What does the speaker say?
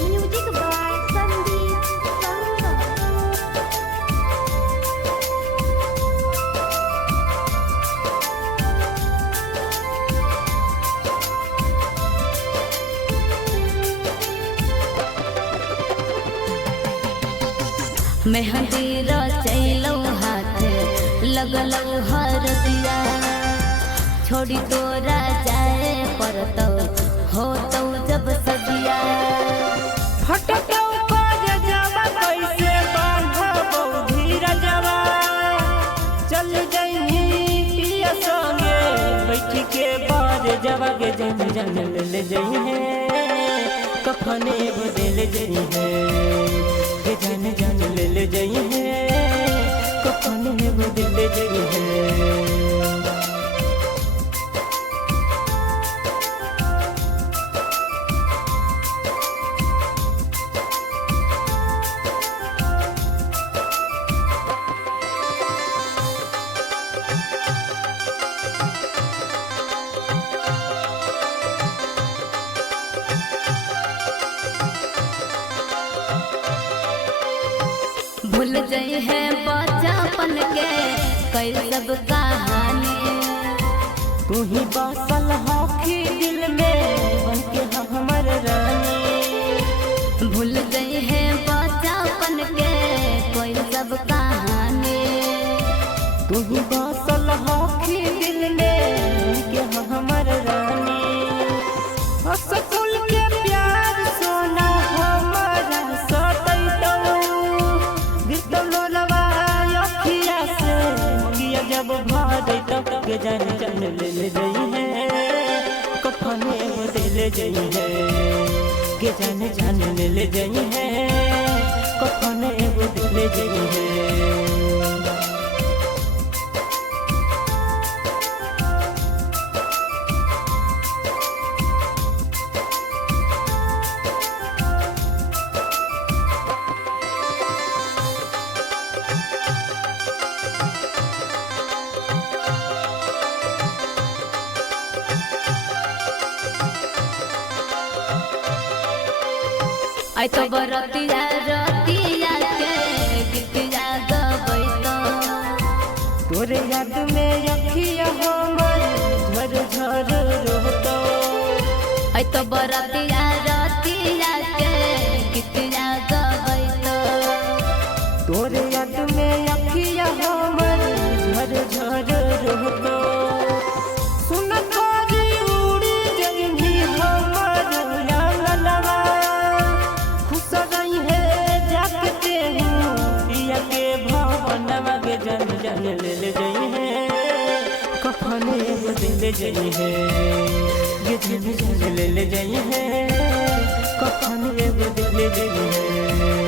Music by Sandeep संगम। मेहंदी रचैलौ हाथ लगलौ हरदिया, छोड़ी तोरा जाए परतौ होतौ जब सदिया। फटकौ कर जावा कैसे बांधबौ धीरजवा, चल जइनी पिया संगे बैठ के बार जवा के जन जन ले जई है, कफने बदल जई है के जन जन ले जई है, कफने बदल जई है। भूल गई है बचपन के कई सब कहानी, तू ही बसल हॉकी दिल में बन के हमर रानी। भूल गई है बचपन के कोई सब कहानी, तू ही बसल हॉकी दिल में बन के हमर रानी। स्कूल के प्यार सोना हमारा सतैतौ, गिरतौ लवा अखिया से मंगिया जब भरतौ के जन जन ले जई है, कफने बदल जई है के जन जन ले जई है, कफने बदल जई है। आई तो बरतिया रतिया के गीतिया गबैतो, तोरे याद में अखिया हमर झर झर रोतो। आई तो बरतिया रतिया के गीतिया गबैतो, तोरे याद में अखिया हमर झर झर रोतो। सुन तोरी उड़ी जइनी हमर आंगनवा, खुश रही है जागते हूँ पिया के भवनवा के जन जन ले जई है, कफने बदल जई है ये जन जन ले जई है, कफने बदल जई है।